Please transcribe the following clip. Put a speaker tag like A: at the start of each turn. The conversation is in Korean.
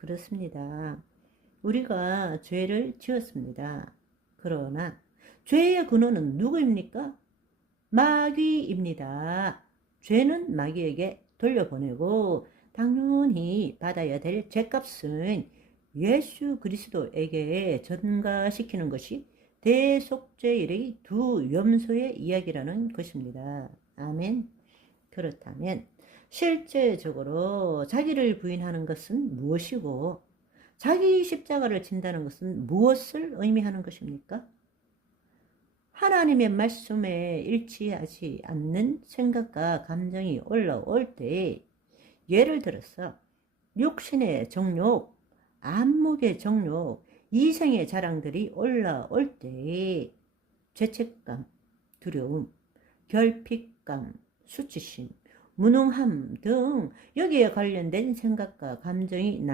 A: 그렇습니다. 우리가 죄를 지었습니다. 그러나 죄의 근원은 누구입니까? 마귀입니다. 죄는 마귀에게 돌려보내고 당연히 받아야 될 죄값은 예수 그리스도에게 전가시키는 것이 대속죄일의 두 염소의 이야기라는 것입니다. 아멘. 그렇다면 실제적으로 자기를 부인하는 것은 무엇이고 자기 십자가를 진다는 것은 무엇을 의미하는 것입니까? 하나님의 말씀에 일치하지 않는 생각과 감정이 올라올 때 예를 들어서 육신의 정욕, 안목의 정욕, 이생의 자랑들이 올라올 때 죄책감, 두려움, 결핍감, 수치심, 무능함 등 여기에 관련된 생각과 감정이 나